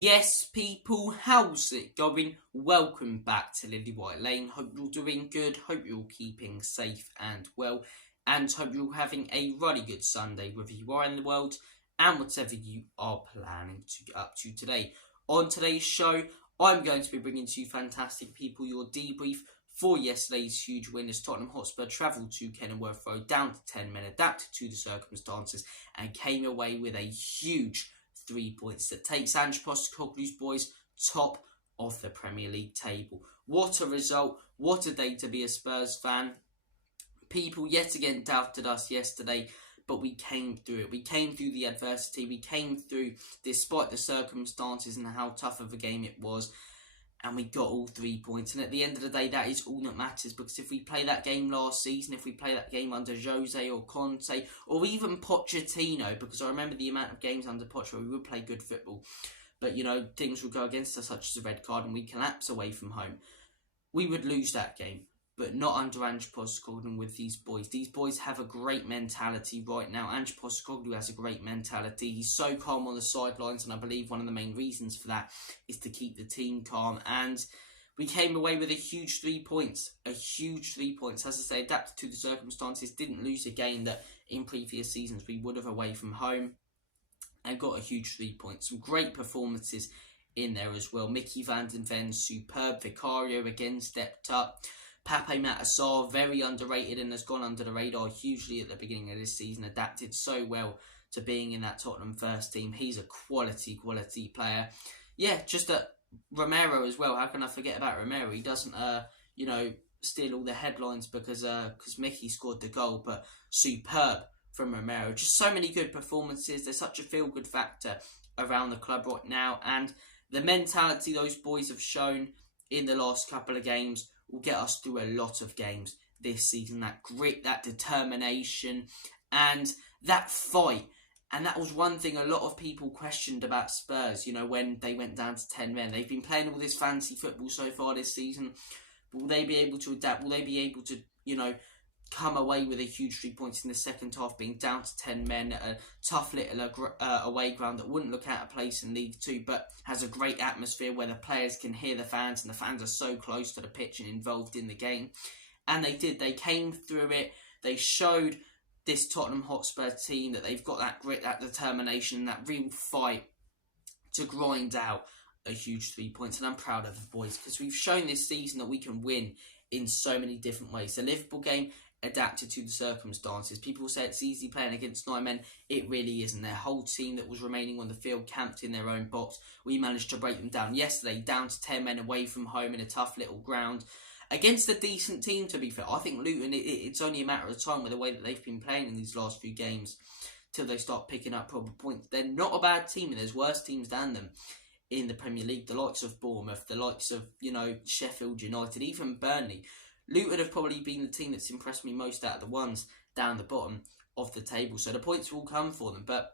Yes, people, how's it going? Welcome back to Lily White Lane. Hope you're doing good. Hope you're keeping safe and well. And hope you're having a really good Sunday, wherever you are in the world, and whatever you are planning to get up to today. On today's show, I'm going to be bringing to you fantastic people your debrief for yesterday's huge win as Tottenham Hotspur travelled to Kenilworth Road down to 10 men, adapted to the circumstances, and came away with a huge 3 points that takes Ange Postecoglou's boys top of the Premier League table. What a result. What a day to be a Spurs fan. People yet again doubted us yesterday, but we came through it. We came through the adversity. We came through despite the circumstances and how tough of a game it was. And we got all 3 points. And at the end of the day, that is all that matters. Because if we play that game last season, if we play that game under Jose or Conte, or even Pochettino, because I remember the amount of games under Poch where we would play good football, but, things would go against us, such as a red card, and we collapse away from home, we would lose that game. But not under Ange Postecoglou with these boys. These boys have a great mentality right now. Ange Postecoglou has a great mentality. He's so calm on the sidelines, and I believe one of the main reasons for that is to keep the team calm. And we came away with a huge 3 points. A huge 3 points. As I say, adapted to the circumstances, didn't lose a game that in previous seasons we would have away from home, and got a huge 3 points. Some great performances in there as well. Mickey van den Ven, superb. Vicario again stepped up. Pape Matar, very underrated and has gone under the radar hugely at the beginning of this season. Adapted so well to being in that Tottenham first team. He's a quality player. Yeah, just Romero as well. How can I forget about Romero? He doesn't, steal all the headlines because Mickey scored the goal, but superb from Romero. Just so many good performances. There's such a feel-good factor around the club right now, and the mentality those boys have shown in the last couple of games will get us through a lot of games this season. That grit, that determination, and that fight. And that was one thing a lot of people questioned about Spurs, when they went down to 10 men. They've been playing all this fancy football so far this season. Will they be able to adapt? Will they be able to, come away with a huge 3 points in the second half, being down to 10 men at a tough little away ground that wouldn't look out of place in League 2, but has a great atmosphere where the players can hear the fans, and the fans are so close to the pitch and involved in the game. And they did. They came through it. They showed this Tottenham Hotspur team that they've got that grit, that determination, that real fight to grind out a huge 3 points. And I'm proud of the boys, because we've shown this season that we can win in so many different ways. The Liverpool game adapted to the circumstances. People say it's easy playing against 9 men. It really isn't. Their whole team that was remaining on the field camped in their own box. We managed to break them down yesterday, down to 10 men away from home in a tough little ground against a decent team, to be fair. I think Luton, it's only a matter of time with the way that they've been playing in these last few games till they start picking up proper points. They're not a bad team, and there's worse teams than them in the Premier League. The likes of Bournemouth, the likes of, Sheffield United, even Burnley. Luton have probably been the team that's impressed me most out of the ones down the bottom of the table. So the points will come for them. But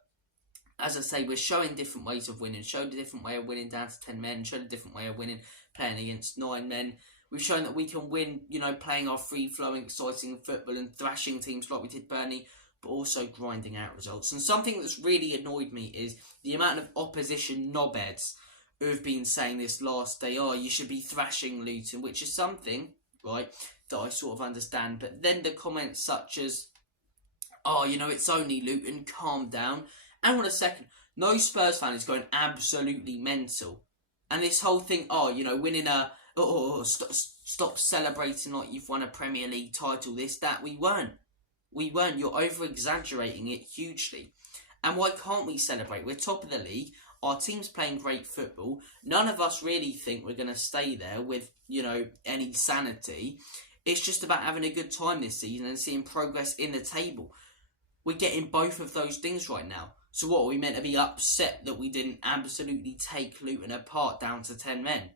as I say, we're showing different ways of winning. Showed a different way of winning down to 10 men. Showed a different way of winning playing against 9 men. We've shown that we can win, playing our free-flowing, exciting football and thrashing teams like we did Burnley, but also grinding out results. And something that's really annoyed me is the amount of opposition knobheads who have been saying this last day, you should be thrashing Luton, which is something, right, that I sort of understand. But then the comments such as, it's only Luton, calm down. Hang on a second. No Spurs fan is going absolutely mental. And this whole thing, winning stop celebrating like you've won a Premier League title, this, that. We weren't. You're over-exaggerating it hugely. And why can't we celebrate? We're top of the league. Our team's playing great football. None of us really think we're going to stay there with, any sanity. It's just about having a good time this season and seeing progress in the table. We're getting both of those things right now. So what, are we meant to be upset that we didn't absolutely take Luton apart down to 10 men?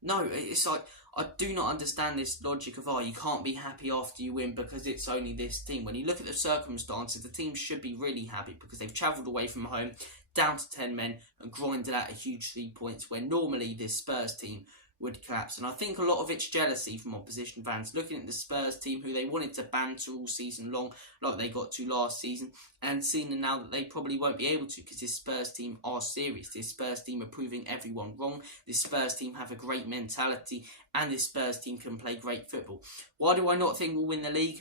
No, it's like, I do not understand this logic of, you can't be happy after you win because it's only this team. When you look at the circumstances, the team should be really happy because they've travelled away from home, down to 10 men, and grinded out a huge 3 points, where normally this Spurs team would collapse. And I think a lot of it's jealousy from opposition fans, looking at the Spurs team who they wanted to banter all season long, like they got to last season, and seeing now that they probably won't be able to because this Spurs team are serious. This Spurs team are proving everyone wrong. This Spurs team have a great mentality, and this Spurs team can play great football. Why do I not think we'll win the league?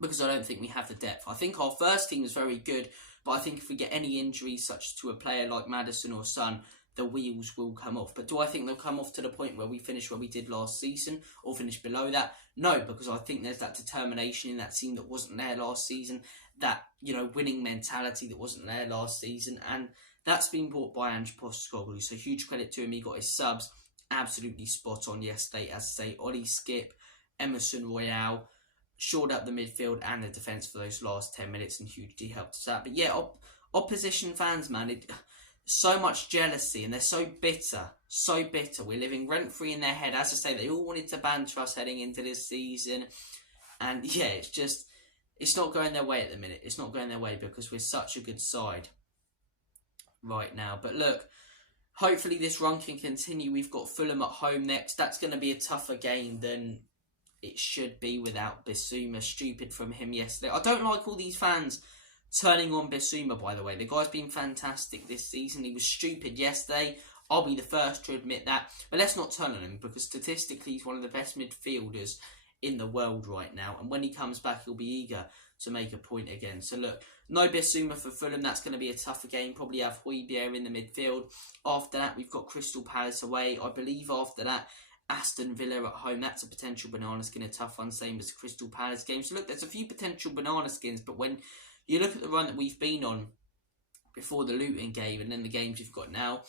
Because I don't think we have the depth. I think our first team is very good, but I think if we get any injuries, such to a player like Maddison or Son, the wheels will come off. But do I think they'll come off to the point where we finish where we did last season or finish below that? No, because I think there's that determination in that team that wasn't there last season, that, winning mentality that wasn't there last season, and that's been brought by Ange Postecoglou. So huge credit to him. He got his subs absolutely spot on yesterday, as I say, Ollie Skip, Emerson Royale, shored up the midfield and the defence for those last 10 minutes and hugely helped us out. But yeah, opposition fans, man, so much jealousy and they're so bitter. We're living rent-free in their head. As I say, they all wanted to banter us heading into this season. And yeah, it's not going their way at the minute. It's not going their way because we're such a good side right now. But look, hopefully this run can continue. We've got Fulham at home next. That's going to be a tougher game than it should be without Bissouma. Stupid from him yesterday. I don't like all these fans turning on Bissouma, by the way. The guy's been fantastic this season. He was stupid yesterday. I'll be the first to admit that. But let's not turn on him, because statistically he's one of the best midfielders in the world right now. And when he comes back, he'll be eager to make a point again. So look, no Bissouma for Fulham. That's going to be a tougher game. Probably have Højbjerg in the midfield. After that, we've got Crystal Palace away. I believe after that, Aston Villa at home. That's a potential banana skin, a tough one, same as the Crystal Palace game. So look, there's a few potential banana skins, but when you look at the run that we've been on before the Luton game and then the games we've got now,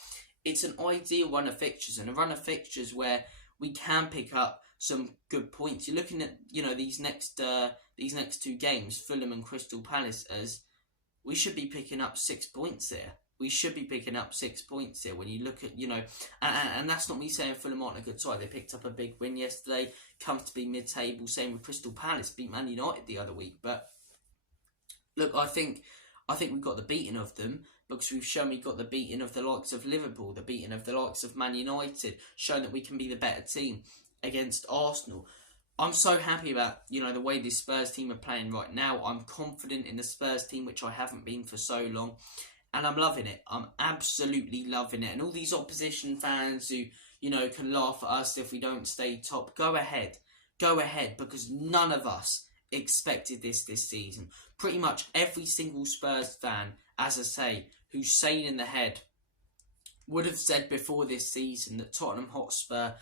it's an ideal run of fixtures, and a run of fixtures where we can pick up some good points. You're looking at, these next two games, Fulham and Crystal Palace, as we should be picking up 6 points there. We should be picking up 6 points here when you look at, and that's not me saying Fulham aren't a good side. They picked up a big win yesterday, comfortably mid-table. Same with Crystal Palace, beat Man United the other week. But look, I think we've got the beating of them, because we've shown we've got the beating of the likes of Liverpool, the beating of the likes of Man United, shown that we can be the better team against Arsenal. I'm so happy about, the way this Spurs team are playing right now. I'm confident in the Spurs team, which I haven't been for so long. And I'm loving it. I'm absolutely loving it. And all these opposition fans who, can laugh at us if we don't stay top, go ahead. Go ahead, because none of us expected this season. Pretty much every single Spurs fan, as I say, who's sane in the head, would have said before this season that Tottenham Hotspur,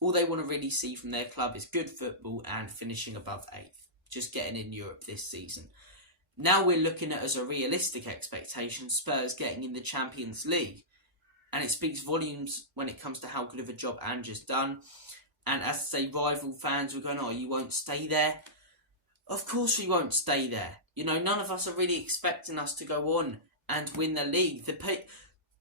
all they want to really see from their club is good football and finishing above 8th. Just getting in Europe this season. Now we're looking at, as a realistic expectation, Spurs getting in the Champions League. And it speaks volumes when it comes to how good of a job Ange has done. And as I say, rival fans were going, oh, you won't stay there? Of course we won't stay there. None of us are really expecting us to go on and win the league.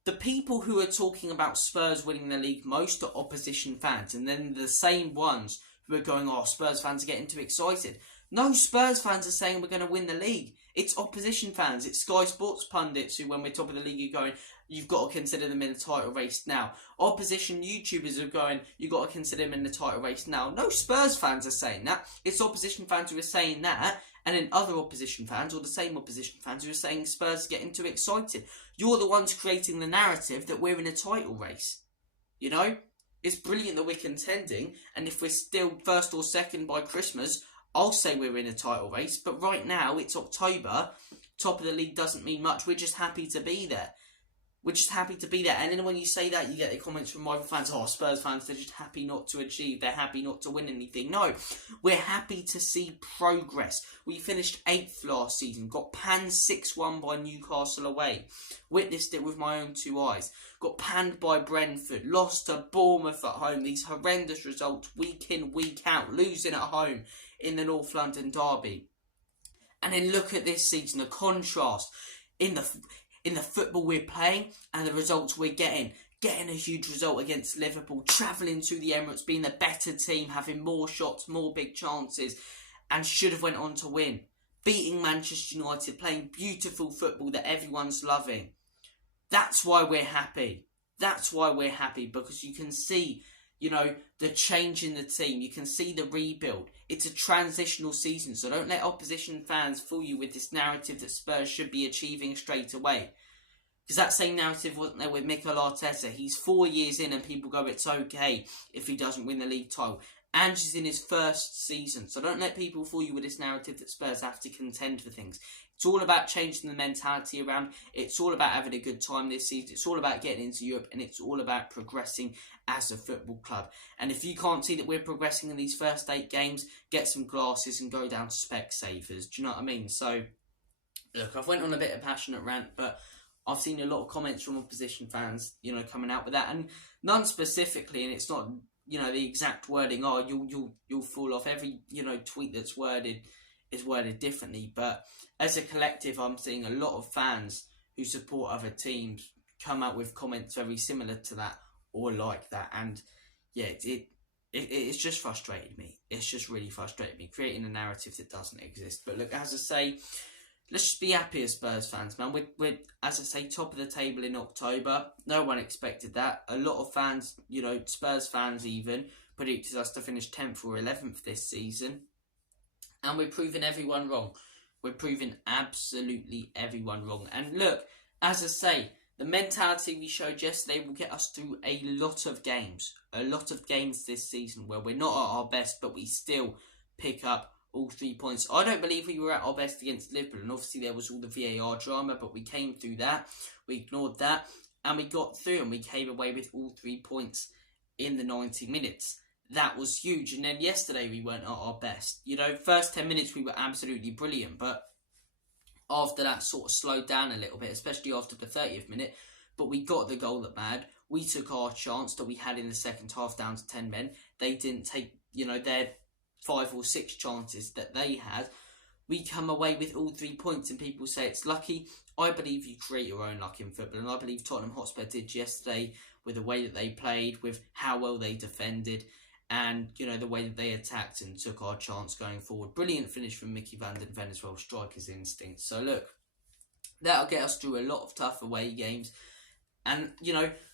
The people who are talking about Spurs winning the league most are opposition fans. And then the same ones who are going, oh, Spurs fans are getting too excited. No, Spurs fans are saying we're going to win the league. It's opposition fans. It's Sky Sports pundits who, when we're top of the league, are going, you've got to consider them in the title race now. Opposition YouTubers are going, you've got to consider them in the title race now. No, Spurs fans are saying that. It's opposition fans who are saying that. And then other opposition fans, or the same opposition fans, who are saying Spurs are getting too excited. You're the ones creating the narrative that we're in a title race. It's brilliant that we're contending. And if we're still first or second by Christmas, I'll say we're in a title race, but right now it's October. Top of the league doesn't mean much. We're just happy to be there. And then when you say that, you get the comments from rival fans, oh, Spurs fans, they're just happy not to achieve. They're happy not to win anything. No, we're happy to see progress. We finished 8th last season, got panned 6-1 by Newcastle away. Witnessed it with my own 2 eyes. Got panned by Brentford, lost to Bournemouth at home. These horrendous results, week in, week out, losing at home in the North London derby. And then look at this season, the contrast in the football we're playing and the results we're getting. Getting a huge result against Liverpool, travelling to the Emirates, being the better team, having more shots, more big chances, and should have went on to win. Beating Manchester United, playing beautiful football that everyone's loving. That's why we're happy. Because you can see the change in the team. You can see the rebuild. It's a transitional season, so don't let opposition fans fool you with this narrative that Spurs should be achieving straight away. Because that same narrative wasn't there with Mikel Arteta. He's 4 years in and people go, it's okay if he doesn't win the league title. Ange is in his first season, so don't let people fool you with this narrative that Spurs have to contend for things. It's all about changing the mentality around. It's all about having a good time this season. It's all about getting into Europe, and it's all about progressing as a football club. And if you can't see that we're progressing in these first 8 games, get some glasses and go down to Specsavers. Do you know what I mean? So, look, I've went on a bit of passionate rant, but I've seen a lot of comments from opposition fans, coming out with that, and none specifically, and it's not, the exact wording. Oh, you'll fall off. Every tweet that's worded is worded differently, but as a collective, I'm seeing a lot of fans who support other teams come out with comments very similar to that or like that, and yeah, it's just frustrated me. It's just really frustrated me, creating a narrative that doesn't exist. But look, as I say, let's just be happy as Spurs fans, man. We're, as I say, top of the table in October. No one expected that. A lot of fans, Spurs fans even, predicted us to finish 10th or 11th this season. And we're proving everyone wrong. We're proving absolutely everyone wrong. And look, as I say, the mentality we showed yesterday will get us through a lot of games. A lot of games this season where we're not at our best, but we still pick up all 3 points. I don't believe we were at our best against Liverpool, and obviously there was all the VAR drama, but we came through that, we ignored that, and we got through, and we came away with all 3 points in the 90 minutes. That was huge. And then yesterday we weren't at our best. First 10 minutes we were absolutely brilliant, but after that sort of slowed down a little bit, especially after the 30th minute, but we got the goal that mattered. We took our chance that we had in the second half down to 10 men. They didn't take, their 5 or 6 chances that they had. We come away with all 3 points, and people say it's lucky. I believe you create your own luck in football, and I believe Tottenham Hotspur did yesterday with the way that they played, with how well they defended, and the way that they attacked and took our chance going forward. Brilliant finish from Mickey van den Ven as well, striker's instinct. So look, that'll get us through a lot of tough away games. And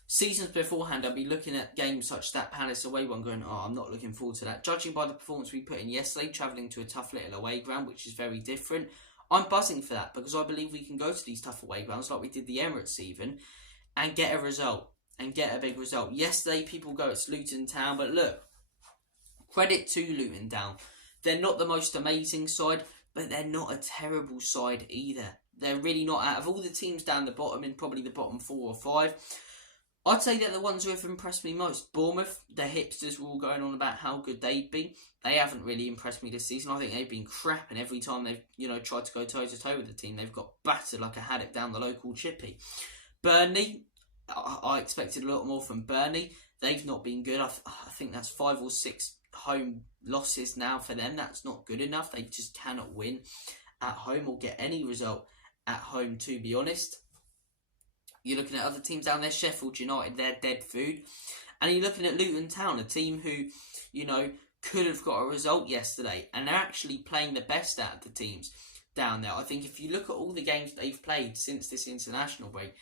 seasons beforehand, I'll be looking at games such as that Palace away one going, I'm not looking forward to that. Judging by the performance we put in yesterday, travelling to a tough little away ground, which is very different, I'm buzzing for that, because I believe we can go to these tough away grounds like we did the Emirates even, and get a result, and get a big result. Yesterday, people go, it's Luton Town, but look, credit to Luton Town. They're not the most amazing side, but they're not a terrible side either. They're really not. Out of all the teams down the bottom, in probably the bottom 4 or 5, I'd say they're the ones who have impressed me most. Bournemouth, the hipsters were all going on about how good they'd be. They haven't really impressed me this season. I think they've been crap, and every time they've tried to go toe-to-toe with the team, they've got battered like a haddock down the local chippy. Burnley, I expected a lot more from Burnley. They've not been good. I think that's 5 or 6 home losses now for them. That's not good enough. They just cannot win at home or get any result at home, to be honest. You're looking at other teams down there, Sheffield United, they're dead food. And you're looking at Luton Town, a team who, could have got a result yesterday. And they're actually playing the best out of the teams down there. I think if you look at all the games they've played since this international break,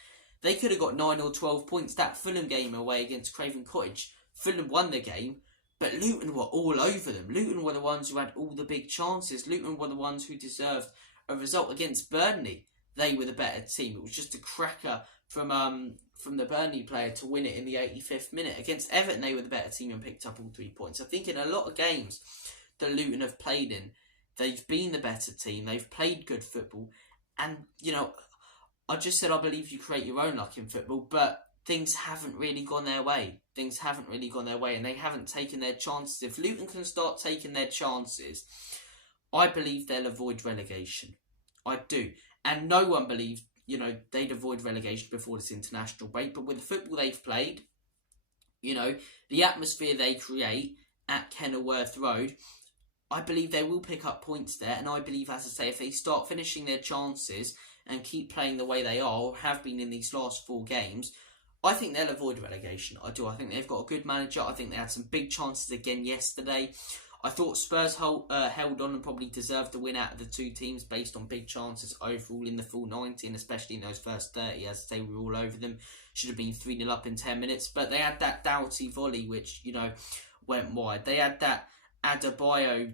they could have got 9 or 12 points. That Fulham game away against Craven Cottage, Fulham won the game, but Luton were all over them. Luton were the ones who had all the big chances. Luton were the ones who deserved a result against Burnley. They were the better team. It was just a cracker from the Burnley player to win it in the 85th minute. Against Everton, they were the better team and picked up all 3 points. I think in a lot of games that Luton have played in, they've been the better team. They've played good football. And, I just said I believe you create your own luck in football, but things haven't really gone their way. Things haven't really gone their way, and they haven't taken their chances. If Luton can start taking their chances, I believe they'll avoid relegation. I do. And no one believed, they'd avoid relegation before this international break. But with the football they've played, the atmosphere they create at Kenilworth Road, I believe they will pick up points there. And I believe, as I say, if they start finishing their chances and keep playing the way they are, or have been in these last 4 games, I think they'll avoid relegation. I do. I think they've got a good manager. I think they had some big chances again yesterday. I thought Spurs held on and probably deserved the win out of the two teams based on big chances overall in the full 90, and especially in those first 30, as I say, we were all over them. Should have been 3-0 up in 10 minutes, but they had that Doughty volley, which, went wide. They had that Adebayo,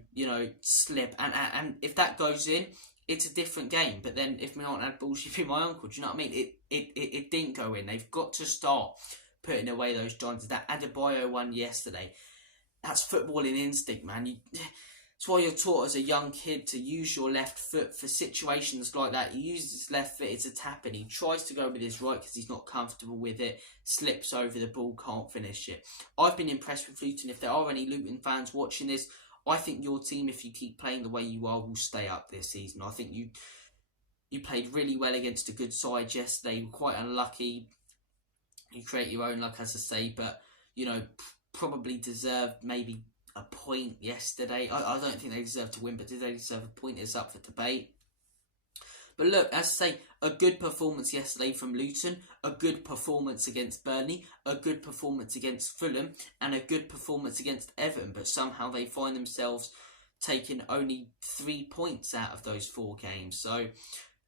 slip, and if that goes in, it's a different game. But then if my aunt had bullshit in my uncle, do you know what I mean? It didn't go in. They've got to start putting away those chances. That Adebayo one yesterday, that's footballing instinct, man. That's why you're taught as a young kid to use your left foot for situations like that. He uses his left foot, it's a tap in. He tries to go with his right because he's not comfortable with it. Slips over the ball, can't finish it. I've been impressed with Luton. If there are any Luton fans watching this, I think your team, if you keep playing the way you are, will stay up this season. I think you played really well against a good side yesterday. You were quite unlucky. You create your own luck, as I say, but, probably deserved maybe a point yesterday. I don't think they deserve to win, but did they deserve a point is up for debate. But look, as I say, a good performance yesterday from Luton, a good performance against Burnley, a good performance against Fulham, and a good performance against Everton, but somehow they find themselves taking only 3 points out of those 4 games. So,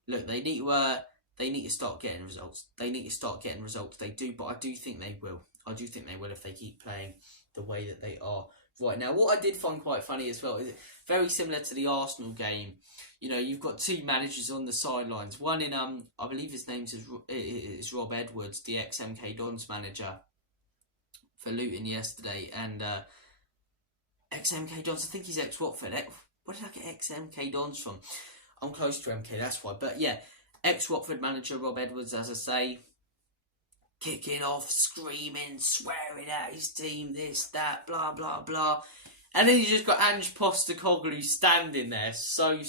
look, they need to start getting results. They need to start getting results. They do, but I do think they will. I do think they will if they keep playing the way that they are right now. What I did find quite funny as well is very similar to the Arsenal game. You've got 2 managers on the sidelines. One in I believe his name is Rob Edwards, the ex-MK Dons manager for Luton yesterday, and ex-MK Dons. I think he's ex-Watford. Where did I get ex-MK Dons from? I'm close to MK, that's why. But yeah, ex-Watford manager Rob Edwards, as I say, kicking off, screaming, swearing at his team, this, that, blah, blah, blah. And then you just got Ange Postecoglou standing there. So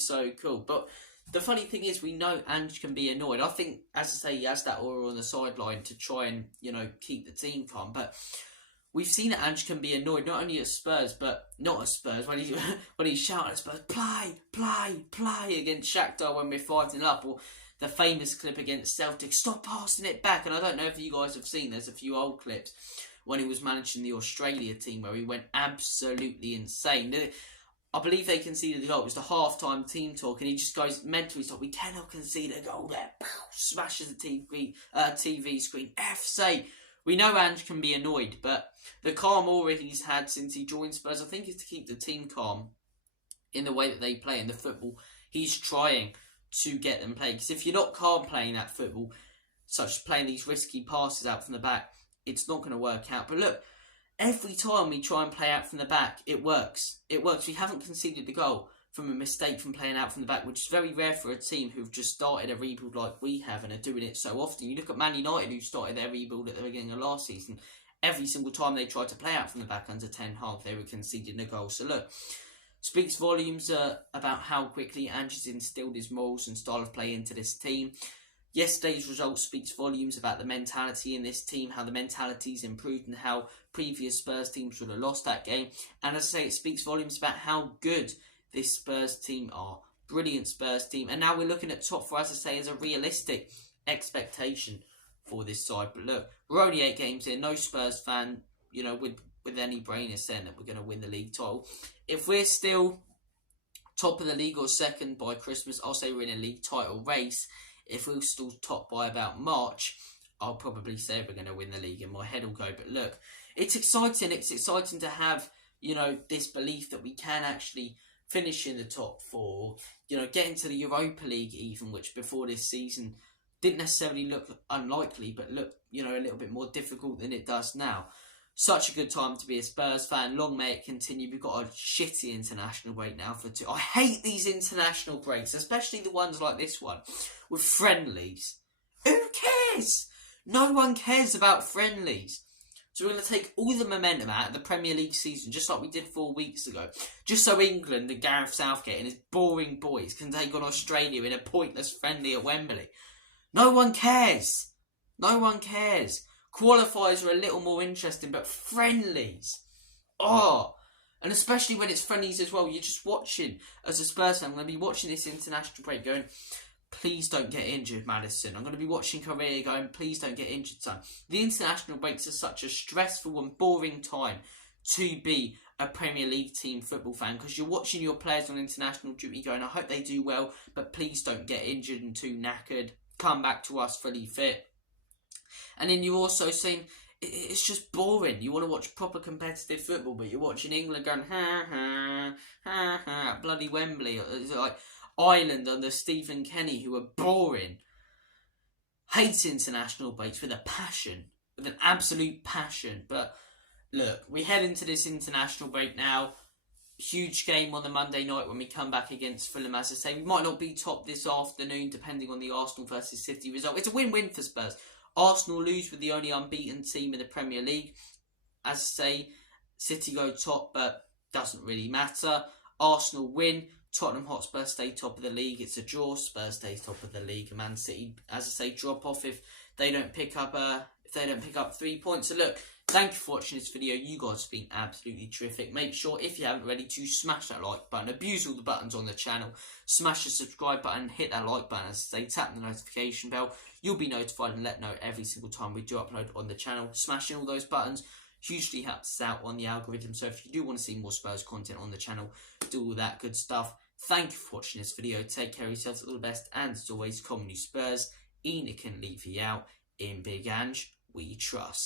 cool. But the funny thing is, we know Ange can be annoyed. I think, as I say, he has that aura on the sideline to try and, keep the team calm. But we've seen that Ange can be annoyed, not only at Spurs, but not at Spurs, when he's shouting at Spurs, play against Shakhtar when we're 5-0 up, or the famous clip against Celtic, stop passing it back. And I don't know if you guys have seen, there's a few old clips when he was managing the Australia team where he went absolutely insane. I believe they conceded a goal. It was the half-time team talk, and he just goes mentally, he's like, we cannot concede a goal there. Smashes the TV screen. F's sake. We know Ange can be annoyed, but the calm aura he's had since he joined Spurs, I think, is to keep the team calm in the way that they play, in the football he's trying to get them playing. Because if you're not calm playing that football, such as playing these risky passes out from the back, it's not going to work out. But look, every time we try and play out from the back, it works. It works. We haven't conceded the goal from a mistake from playing out from the back, which is very rare for a team who've just started a rebuild like we have and are doing it so often. You look at Man United, who started their rebuild at the beginning of last season. Every single time they tried to play out from the back under Ten Hag, they were conceding a goal. So look, speaks volumes about how quickly Ange has instilled his morals and style of play into this team. Yesterday's result speaks volumes about the mentality in this team, how the mentality's improved and how previous Spurs teams would have lost that game. And as I say, it speaks volumes about how good this Spurs team are. Brilliant Spurs team. And now we're looking at top 4, as I say, as a realistic expectation for this side. But look, we're only 8 games in. No Spurs fan, with any brain is saying that we're going to win the league title. If we're still top of the league or second by Christmas, I'll say we're in a league title race. If we're still top by about March, I'll probably say we're going to win the league and my head will go. But look, it's exciting. It's exciting to have, this belief that we can actually finish in the top 4, get into the Europa League even, which before this season didn't necessarily look unlikely, but look, a little bit more difficult than it does now. Such a good time to be a Spurs fan. Long may it continue. We've got a shitty international break now for 2. I hate these international breaks, especially the ones like this one with friendlies. Who cares? No one cares about friendlies. So we're going to take all the momentum out of the Premier League season, just like we did 4 weeks ago, just so England and Gareth Southgate and his boring boys can take on Australia in a pointless friendly at Wembley. No one cares. No one cares. Qualifiers are a little more interesting, but friendlies, and especially when it's friendlies as well, you're just watching, as a Spurs fan, I'm going to be watching this international break going, please don't get injured, Maddison. I'm going to be watching Korea going, please don't get injured, son. The international breaks are such a stressful and boring time to be a Premier League team football fan, because you're watching your players on international duty going, I hope they do well, but please don't get injured and too knackered. Come back to us fully fit. And then you're also saying, it's just boring. You want to watch proper competitive football, but you're watching England going, ha, ha, ha, ha, bloody Wembley. It's like Ireland under Stephen Kenny, who are boring. Hate international breaks with a passion, with an absolute passion. But look, we head into this international break now. Huge game on the Monday night when we come back against Fulham. As I say, we might not be top this afternoon, depending on the Arsenal versus City result. It's a win-win for Spurs. Arsenal lose with the only unbeaten team in the Premier League. As I say, City go top, but doesn't really matter. Arsenal win. Tottenham Hotspurs stay top of the league. It's a draw. Spurs stay top of the league. And Man City, as I say, drop off if they don't pick up 3 points. So look, thank you for watching this video. You guys have been absolutely terrific. Make sure, if you haven't already, to smash that like button. Abuse all the buttons on the channel. Smash the subscribe button. Hit that like button. As I say, tap the notification bell. You'll be notified and let know every single time we do upload on the channel. Smashing all those buttons hugely helps us out on the algorithm. So if you do want to see more Spurs content on the channel, do all that good stuff. Thank you for watching this video. Take care of yourselves, all the best. And as always, Comedy Spurs, Enoch and Levy out. In Big Ange, we trust.